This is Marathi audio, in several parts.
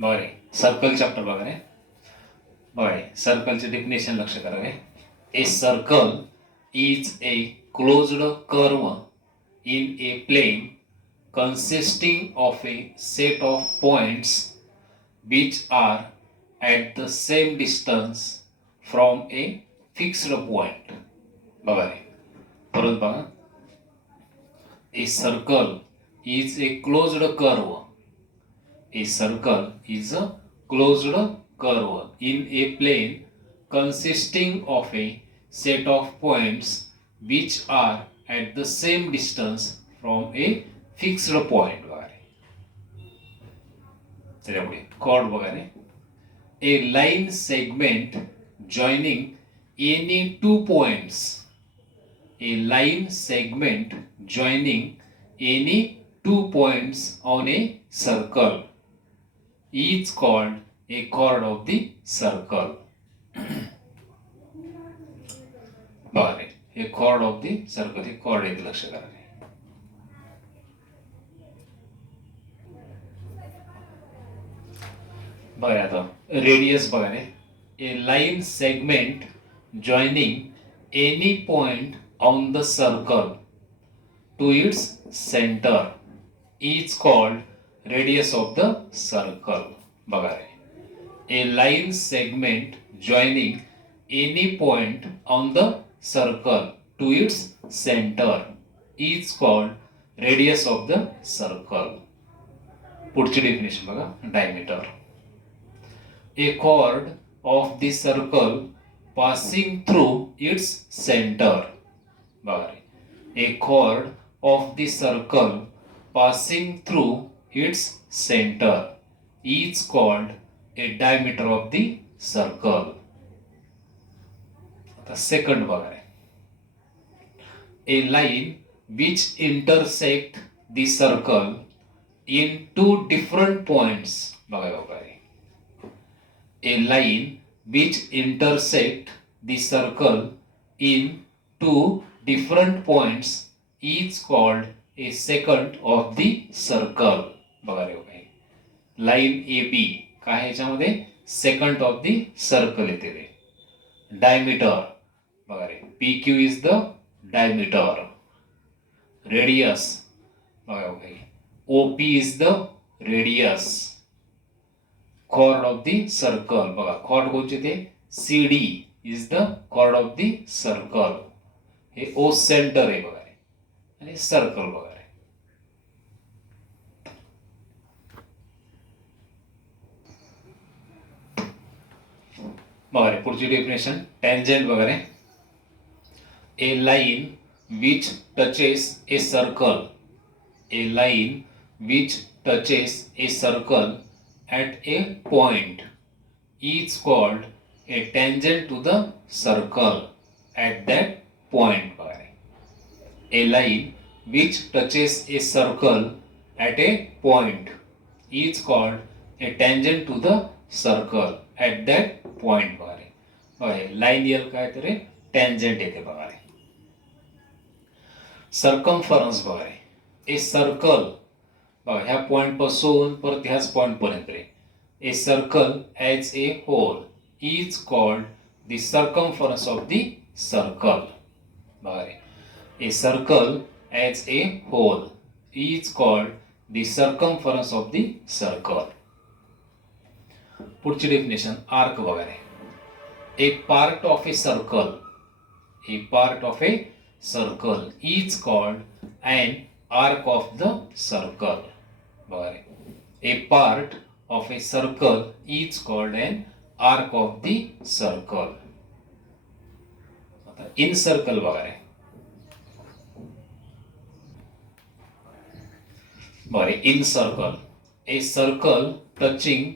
बरे सर्कल चॅप्टर बघा रे. बरे सर्कलचे डेफिनेशन लक्ष करावे. A circle is a closed curve in a plane consisting of a set of points which are at the same distance from a fixed point. बघा रे परत बघा. A circle is a closed curve. A circle is a closed curve in a plane consisting of a set of points which are at the same distance from a fixed point. बघा रे त्याच्या पुढे chord बघा रे. A line segment joining any two points. A line segment joining any two points on a circle is called a chord of the circle. बघा रे हे chord of the circle हे chord आहे लक्ष करा रे. बघा आता रेडियस बघा रे. A line segment joining any point on the circle to its centre is called radius of the circle. बघा रे a line segment joining any point on the circle to its centre is called radius of the circle. पुढची डेफिनेशन बघा. Diameter a chord of the circle passing through its center. A chord of the circle passing through its center is called a diameter of the circle. The second bhag hai. A line which intersect the circle in two different points. A line which intersect the circle in two different points is called a secant of the circle. बघा रे काय लाइन ए बी काय ह्याच्यामध्ये सेकंड ऑफ द सर्कल येते रे. डायमीटर बघा रे P Q is the diameter. Radius बघा काय O P is the radius. chord of the circle बघा chord कोणचे ते C D is the chord of the circle. हे ओ सेंटर आहे बघा रे आणि सर्कल बघा रे. बघा रे पुढची डेफिनेशन. टँजंट बघा रे. A line which touches a circle. A line which touches a circle at a point is called a tangent to the circle at that point. A line which touches a circle at a point is called a tangent to the circle at that point. Line L काय तर टँजंट येते बघा रे. सर्कम्फरन्स बघा रे. ए सर्कल बघा ह्या पॉइंट पासून परत ह्याच पॉइंट पर्यंत रे. A circle as a whole is called the circumference of the circle. बघा रे a circle as a whole is called the circumference of the circle. पुढची डेफिनेशन. आर्क बघा रे. A part of a circle. A part of a circle is called an arc of the circle. A part of a circle is called an arc of the circle. In circle बघा रे. In circle. A circle touching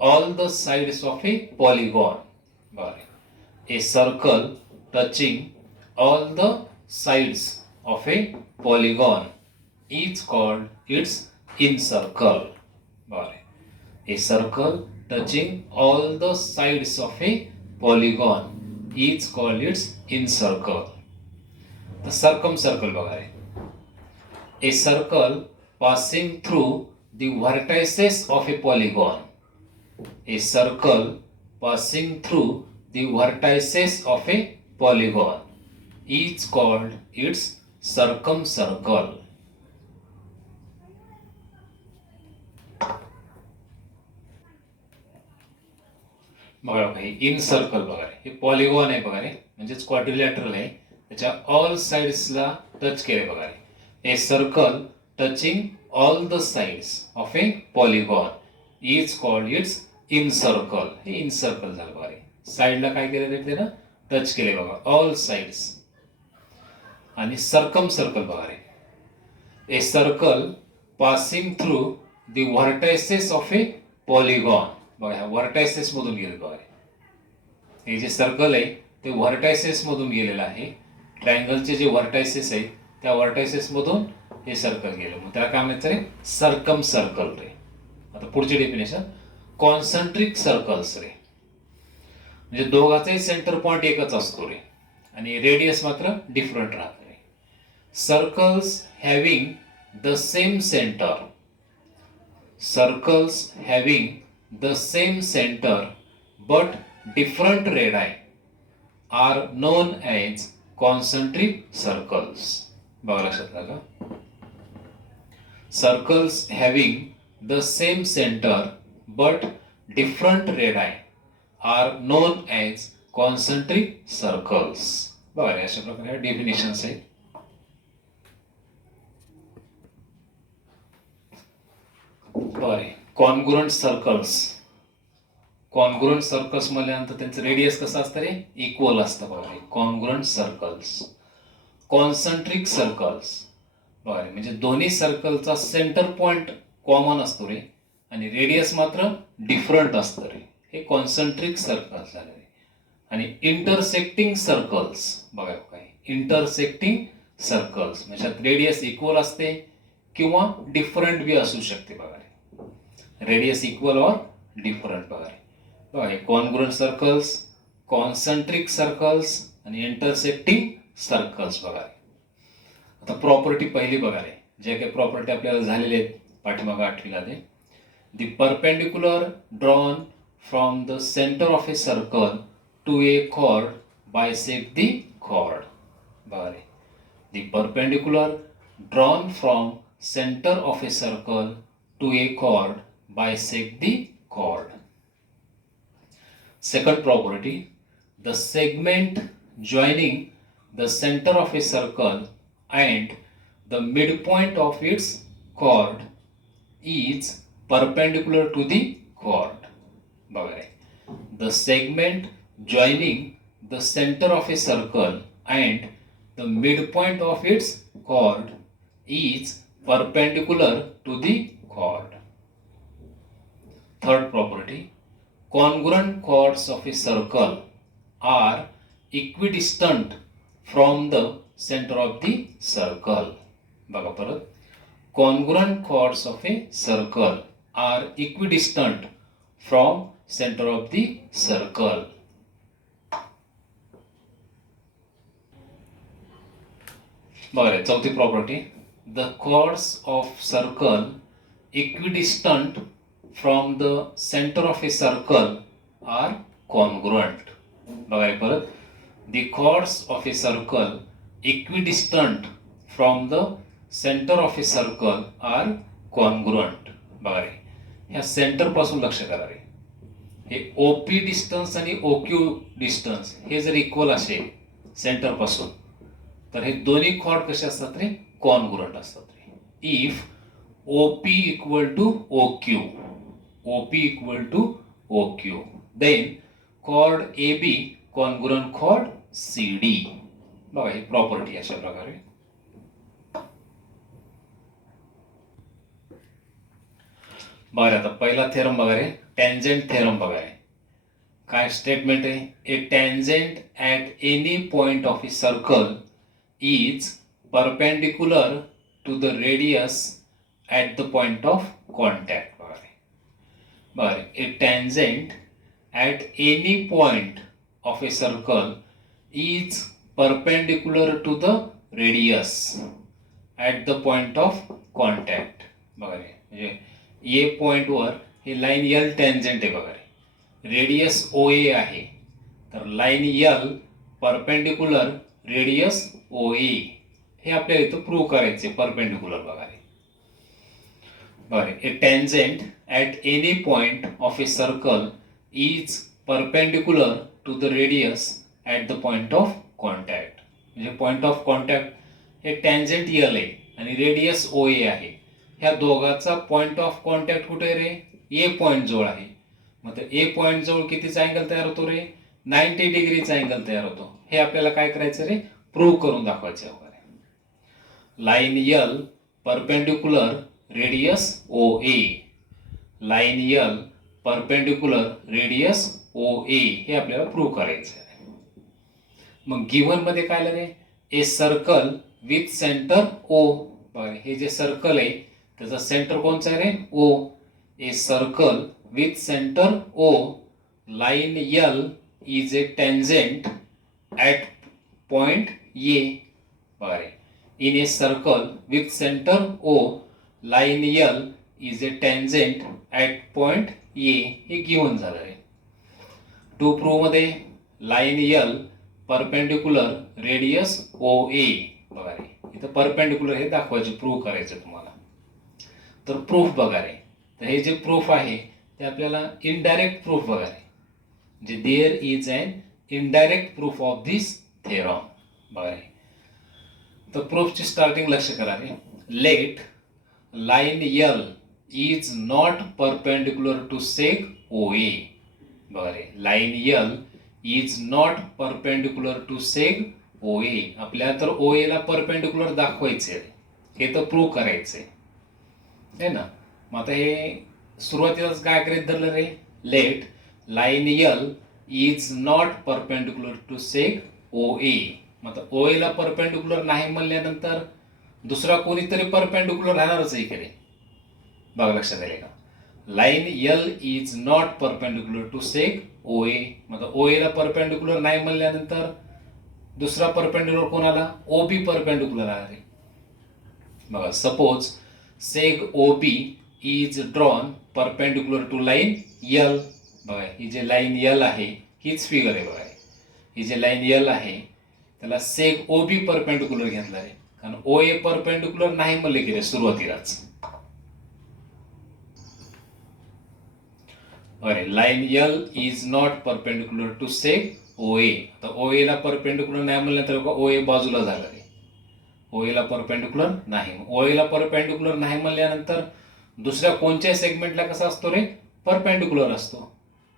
all the sides of a polygon. A circle touching all the sides of a polygon is called its incircle. A circle touching all the sides of a polygon is called its incircle. The circumcircle बघा रे. A circle passing through the vertices of a polygon A circle passing through the vertices of a polygon is called its circumcircle. बघा हे इन सर्कल बघा रे, हे पॉलिगॉन आहे बघा रे, म्हणजेच क्वाड्रिलॅटरल आहे. त्याच्या ऑल साइड्सला टच केले बघा रे. A circle touching all the sides of a polygon is called its incircle. हे इन सर्कल झालं बघा रे. साइडला काय केलं ते ना टच केले बघा ऑल साइड्स. आणि सर्कम सर्कल बघा रे. A circle passing through the vertices of a polygon. बघा ह्या व्हर्टायसेस मधून गेले बघा. हे जे सर्कल आहे ते व्हर्टायसेस मधून गेलेलं आहे. ट्रायंगलचे जे व्हर्टायसेस आहेत त्या व्हर्टायसेस मधून हे सर्कल गेलं, मग त्याला काय म्हणायचं रे, सर्कम सर्कल रे. आता पुढची डेफिनेशन, कॉन्सन्ट्रिक सर्कल्स रे, म्हणजे दोघांचाही सेंटर पॉइंट एकच असतो रे आणि रेडियस मात्र डिफरंट राहत रे. Circles having the same centre, circles having the same center but different radii are known as concentric circles. बघा लक्षात आलं. Circles having the same center but different radii are known as concentric circles. बघा अशा प्रकारे डेफिनेशन्स आहेत. बरं, कॉन्ग्रुएंट सर्कल्स. कॉन्ग्रुएंट सर्कल्स म्हणल्यानंतर त्यांचं रेडियस कसं असतं रे, इक्वल असतं बघा. Congruent circles. कॉन्सन्ट्रिक सर्कल्स बघा म्हणजे दोन्ही सर्कलचा सेंटर पॉइंट कॉमन असतो रे आणि रेडियस मात्र डिफरंट असतं रे. हे कॉन्सन्ट्रिक सर्कल्स झाले रे. आणि इंटरसेक्टिंग सर्कल्स बघा काय, इंटरसेक्टिंग सर्कल्स म्हणजे रेडियस इक्वल असते किंवा डिफरंट बी असू शकते बघा. रेडियस इक्वल और डिफरंट बघा. बघा कॉन्ग्रुएंट सर्कल्स, कॉन्सन्ट्रिक सर्कल्स आणि इंटरसेक्टिंग सर्कल्स बघा. आता प्रॉपर्टी पहिली बघा रे, जे काही प्रॉपर्टी आपल्याला झालेले आहेत पाठीमागे 8वीला ते. The perpendicular drawn from the centre of a circle to a chord bisect the chord बघा रे. The perpendicular drawn from centre of a circle to a chord bisect the chord. Second property, the segment joining the center of a circle and the midpoint of its chord is perpendicular to the chord. The segment joining the center of a circle and the midpoint of its chord is perpendicular to the chord. Third property, congruent chords of a circle are equidistant from the center of the circle. बघा परत, congruent chords of a circle are equidistant from center of the circle. बघा चौथी property, the chords of circle equidistant from the center of a circle are congruent. बघा परत, the chords of a circle equidistant from the center of a circle are congruent. बघा रे, ह्या सेंटर पासून लक्ष करा रे. हे OP डिस्टन्स आणि OQ डिस्टन्स हे जर इक्वल असेल सेंटर पासून तर हे दोन्ही कॉर्ड कसे असतात रे, कॉन्ग्रुएंट असतात रे. If OP equal to OQ, OP equal to OQ, then chord AB congruent chord CD. बघा ही प्रॉपर्टी अशा प्रकारे. बघा आता पहिला थेरम बघा रे, टॅन्जंट थेरम बघा रे. काय स्टेटमेंट आहे, a tangent at any point of a circle is perpendicular to the radius at the point of contact. बघा a tangent at any point of a circle is perpendicular to the radius at the point of contact. बघा रे म्हणजे ए पॉइंटवर हे लाईन यल टॅन्जंट आहे बघा रे. रेडियस ओ ए आहे, तर line l perpendicular radius O A हे आपल्याला इथं प्रूव्ह करायचे परपेंडिक्युलर बघा रे. बरं, a tangent at any point of a circle is perpendicular to the radius at the point of contact. म्हणजे पॉइंट ऑफ कॉन्टॅक्ट हे टॅन्जंट यल आहे आणि रेडियस ओ ए आहे. ह्या दोघांचा पॉइंट ऑफ कॉन्टॅक्ट कुठे रे? ए पॉइंट जवळ आहे. मग ए पॉइंट जवळ कितीचा अँगल तयार होतो रे? 90 डिग्रीचा अँगल तयार होतो. हे आपल्याला काय करायचं रे? प्रूव्ह करून दाखवायचं वगैरे. Line l perpendicular radius O A, line l perpendicular radius O A हे आपल्याला प्रूव्ह करायचं आहे. मग गिव्हन मध्ये काय आलं रे? A circle with centre O. बघा, हे जे सर्कल आहे त्याचा सेंटर कोणचा आहे रे? O. A circle with centre O, line l is a tangent at point A. बघा रे, in a circle with centre O, line l is a tangent at point A हे गिव्हन झालं रे. टू प्रूव्ह मध्ये line l perpendicular radius O A. बघा रे, इथं परपेंडिक्युलर हे दाखवायचे, प्रूव्ह करायचं तुम्हाला. तर प्रूफ बघा रे, तर हे जे प्रूफ आहे ते आपल्याला इनडायरेक्ट प्रूफ बघा रे, जे there is an indirect proof of this theorem. बघा रे, तर प्रूफची स्टार्टिंग लक्ष करा रे. Let line l is not perpendicular to seg O A. बघा रे, line l is not perpendicular to seg O A. आपल्याला तर ओ एला परपेंडिक्युलर दाखवायचे, हे तर प्रूव्ह करायचे आहे ना. मग आता हे सुरुवातीलाच काय करीत धरलं रे? Let line l is not perpendicular to seg O A. मग ओ एला परपेंडिक्युलर नाही म्हणल्यानंतर दुसरा कोणीतरी परपेंडिक्युलर राहणारच आहे इकडे. बघा, लक्षात आले का? Line l is not perpendicular to seg O A. मग ओ एला परपेंडिक्युलर नाही म्हणल्यानंतर दुसरा परपेंडिक्युलर कोणाला? ओ बी परपेंडिक्युलर आहे. बघा, suppose seg O B is drawn perpendicular to line L. बघा, ही जे लाईन यल आहे हीच फिगर आहे. बघा, ही जे लाईन यल आहे त्याला सेग ओ बी परपेंडिक्युलर घेतला आहे, कारण ओ ए परपेंडिक्युलर नाही म्हणले गेले सुरुवातीलाच. अरे, line l is not perpendicular to seg O A. तर ओ एला परपेंडिक्युलर नाही म्हणल्यानंतर ओ ए बाजूला झालं रे. ओ एला परपेंडिक्युलर नाही. ओ एला परपेंडिक्युलर नाही म्हणल्यानंतर दुसऱ्या कोणत्याही सेगमेंटला कसा असतो रे? परपेंडिक्युलर असतो.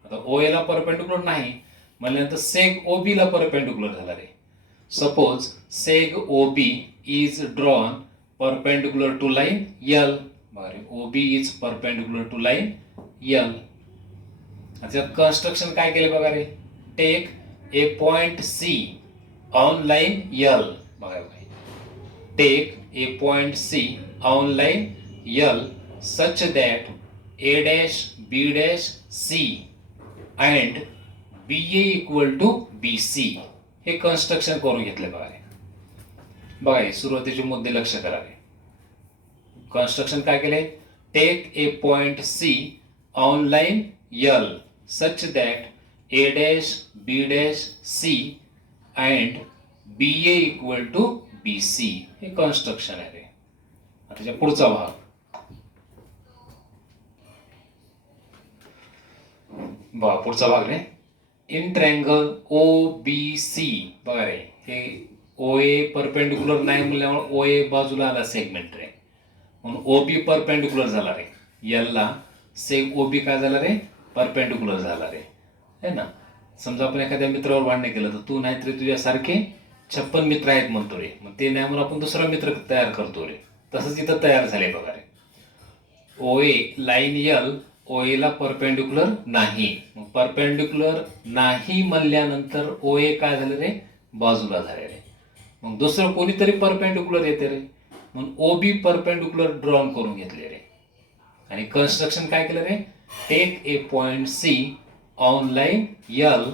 आता ओ एला परपेंडिक्युलर नाही म्हणल्यानंतर सेग ओ बी ला परपेंडिक्युलर झाला रे. Suppose seg O B is drawn perpendicular to line l. बरं, O B is perpendicular to line l. त्याच्यात कन्स्ट्रक्शन काय केले बघा रे? Take a point C on line L. बघा, take a point C on line l such that a dash b dash c and ba equal to bc हे कन्स्ट्रक्शन करून घेतले. बघा, बघा, सुरुवातीचे मुद्दे लक्ष करा. कन्स्ट्रक्शन काय केले? Take a point C on line l such that A dash B dash C and B A equal to B C हे कन्स्ट्रक्शन आहे रे. आता पुढचा भाग बघा, पुढचा भाग रे. In triangle O B C. बघा रे, हे ओ ए परपेंडिक्युलर नाही म्हणल्यामुळे ओ ए बाजूला आला सेगमेंट रे, म्हणून ओ बी परपेंडिक्युलर झाला रे. याला सेग ओ बी काय झाला रे? परपेंडिक्युलर झाला रे, है ना. समजा आपण एखाद्या मित्रावर भांडण केलं तर तू नाहीतरी तुझ्यासारखे 56 मित्र आहेत म्हणतो रे, मग ते नाही म्हणून आपण दुसरा मित्र तयार करतो रे. तसंच इथं तयार झाले बघा रे. ओ ए लाईन यल ओ एला परपेंडिक्युलर नाही. मग परपेंडिक्युलर नाही म्हणल्यानंतर ओ ए काय झालं रे? बाजूला झाले रे. मग दुसरं कोणीतरी परपेंडिक्युलर येते रे, म्हणून ओ बी परपेंडिक्युलर ड्रॉन करून घेतले रे. आणि कन्स्ट्रक्शन काय केलं रे? Take a point C on line l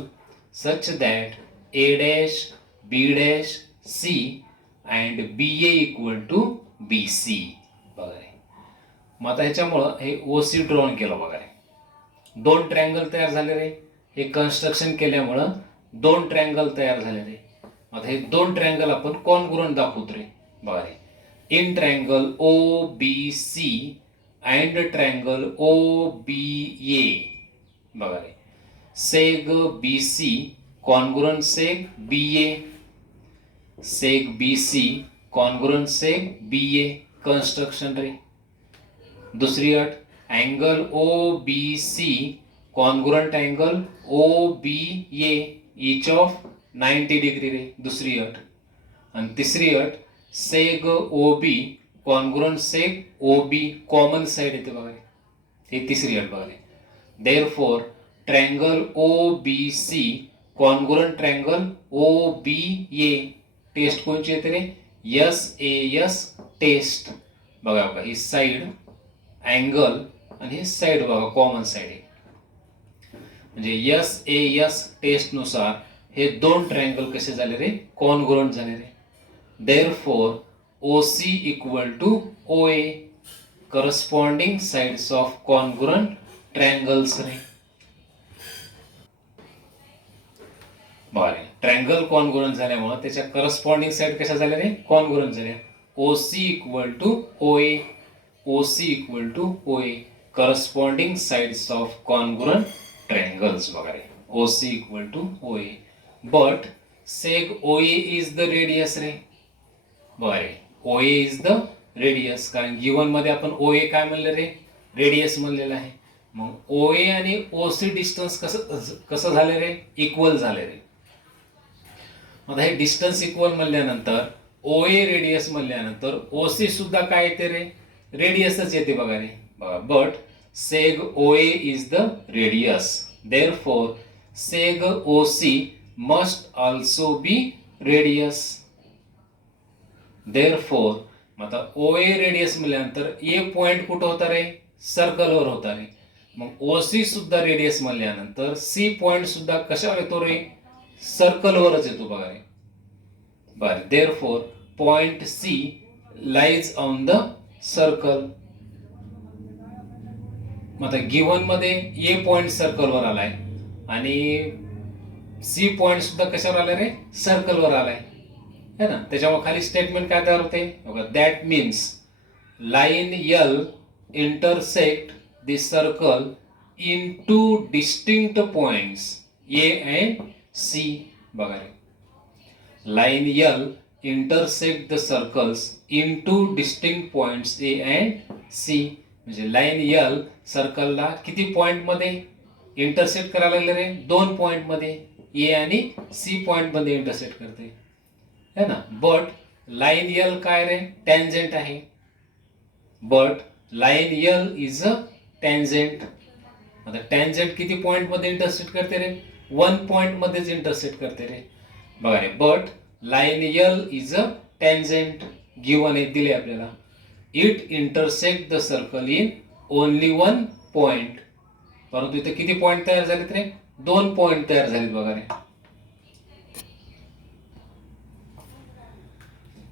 such that A dash B dash C and B A equal to B C. बघा रे, मग आता ह्याच्यामुळं हे ओ सी ड्रॉन केलं बघा रे. दोन ट्रायंगल तयार झाले रे. हे कन्स्ट्रक्शन केल्यामुळं दोन ट्रायंगल तयार झाले रे. आता हे दोन ट्रायंगल आपण कॉन्ग्रुएंट दाखवतो रे. बघा रे, in triangle O B C and triangle O B A. बघा रे, seg B C congruent seg B A, seg B C congruent seg B A. Construction रे. दुसरी अट, angle O B C congruent angle O B A each of 90 degree रे. दुसरी अट. आणि तिसरी अट, seg O B congruent seg O B. Common side येते बघा. हे तिसरी अट बघा. Therefore triangle O B C congruent triangle O B A. Test कोणची येते रे? S A S test. बघा बघा, ही साइड अँगल आणि ही साइड बघा कॉमन साइड आहे. म्हणजे एस ए एस टेस्ट नुसार हे दोन ट्रायंगल कसे झाले रे? कॉन्ग्रुएंट झाले रे. Therefore O C equal to O A. Corresponding sides of congruent triangles रे. बरे, ट्रायंगल कॉन्ग्रुएंट झाल्यामुळे त्याच्या करस्पॉन्डिंग साइड कशा झाल्या रे? कॉन्ग्रुएंट झाल्या. O C equal to O A. O C equal to O A. Corresponding sides of congruent triangles वगैरे. O C equal to O A. But seg O A is the radius रे. बरे, O A is the radius. कारण गिवन मध्ये आपण ओ ए काय म्हणले रे? रेडियस म्हणलेलं आहे. मग ओ ए आणि ओ सी डिस्टन्स कसं झाले रे? इक्वल झाले रे. आता हे डिस्टन्स इक्वल म्हणल्यानंतर ओ ए रेडियस म्हणल्यानंतर ओ सी सुद्धा काय येते रे? रेडियसच येते बघा रे. बघा, but seg O A is the radius. Therefore seg O C must also be radius. Therefore आता ओ ए रेडियस म्हणल्यानंतर ए पॉइंट कुठं होता रे? सर्कलवर होता रे. मग ओ सी सुद्धा रेडियस म्हणल्यानंतर सी पॉइंट सुद्धा कशावर येतो रे? सर्कलवरच येतो बघा रे. बरं, therefore point C lies on the circle. आता गिवन मध्ये ए पॉइंट सर्कलवर आलाय आणि सी पॉइंट सुद्धा कशावर आलाय रे? सर्कलवर आलाय है ना. त्याच्यामुळे खाली स्टेटमेंट काय तयार होते? That means line L intersect the circle in two distinct points A and C. बघा रे, line L intersect the circles in two distinct points A and C. म्हणजे लाईन एल सर्कलला किती पॉइंट मध्ये इंटरसेक्ट करायला लागले रे? दोन पॉइंट मध्ये, ए आणि सी पॉइंट मध्ये इंटरसेक्ट करते है ना. बट लाईन एल काय रे? टॅन्जेंट आहे. But line l is a tangent. आता टॅन्जेंट किती पॉइंट मध्ये इंटरसेक्ट करते रे? वन पॉइंट मध्येच इंटरसेक्ट करते रे. बघा रे, but line l is a tangent. Given आहे, दिले आपल्याला. It intersect the circle in only one point. परंतु इथे किती पॉइंट तयार झालेत रे? दोन पॉइंट तयार झालेत बघा रे.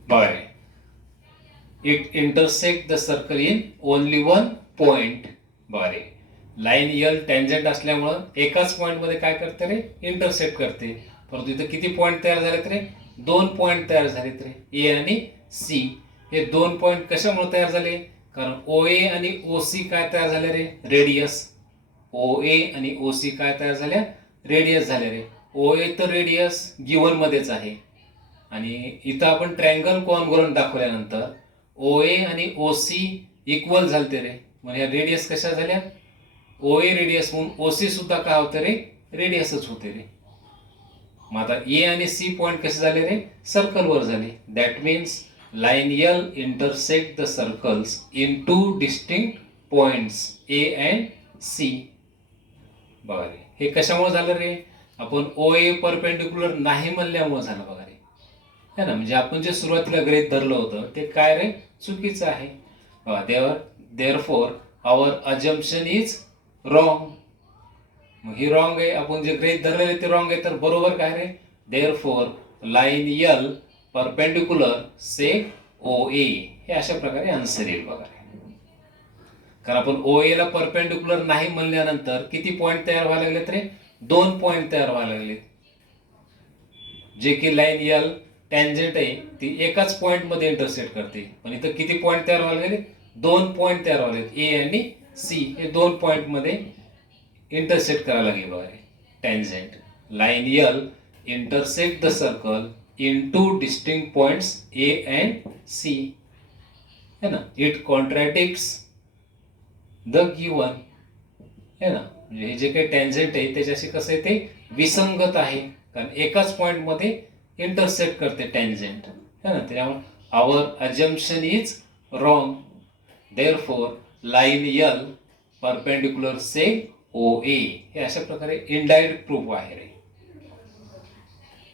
बघा रे, it intersect the circle in only one point. बघा रे, लाईन एल टॅन्जेंट असल्यामुळं एकाच पॉइंट मध्ये काय करते रे? इंटरसेक्ट करते. परंतु इथे किती पॉइंट तयार झालेत रे? दोन पॉइंट तयार झालेत रे, ए आणि सी. हे दोन पॉइंट कशामुळे तयार झाले? कारण ओ ए आणि ओ सी काय तयार झाले रे? रेडियस. ओ ए आणि ओ सी काय तयार झाल्या? रेडियस झाले रे. ओ ए तर रेडियस गिवन मध्येच आहे आणि इथं आपण ट्रायंगल कॉन्ग्रुएंट दाखवल्यानंतर ओ ए आणि ओ सी इक्वल झालते रे. म्हणजे या रेडियस कशा झाल्या? ओ ए रेडियस म्हणून ओ सी सुद्धा काय होते रे? रेडियसच होते रे. मग आता ए आणि सी पॉइंट कसे झाले रे? सर्कलवर झाले. That means line L intersect the circles in two distinct points A and C. बघा रे, हे कशामुळे झालं रे? आपण ओ ए परपेंडिक्युलर नाही म्हणल्यामुळे झालं बघा रे है ना. म्हणजे आपण जे सुरुवातीला गृहीत धरलं होतं ते काय रे? चुकीचं आहे. Therefore our assumption is wrong. मग ही रॉंग आहे. आपण जे गृहीत धरलेले ते रॉंग आहे, तर बरोबर काय रे? Therefore line l perpendicular seg O A. हे अशा प्रकारे आन्सर येईल बघा रे. कारण आपण ओ ला परपेंडिक्युलर नाही म्हणल्यानंतर किती पॉईंट तयार व्हायला लागलेत रे? 2 पॉईंट तयार व्हायला लागले. जे की लाईन एल टँजंट आहे ती एकाच पॉईंट मध्ये इंटरसेक्ट करते, पण इथं किती पॉईंट तयार व्हायला लागले? 2 पॉईंट तयार व्हायला, ए आणि सी हे 2 पॉईंट मध्ये इंटरसेक्ट करायला लागले बघा. Tangent line L intersect the circle in two distinct points A and C, है ना. It contradicts the given, है ना. म्हणजे हे जे काही टँजंट आहे त्याच्याशी कसं आहे ते विसंगत आहे, कारण एकाच पॉइंट मध्ये इंटरसेक्ट करते टँजंट, है ना. त्यामुळे our assumption is wrong. Therefore line l perpendicular seg O A, हे अशा प्रकारे इनडायरेक्ट प्रूफ आहे रे.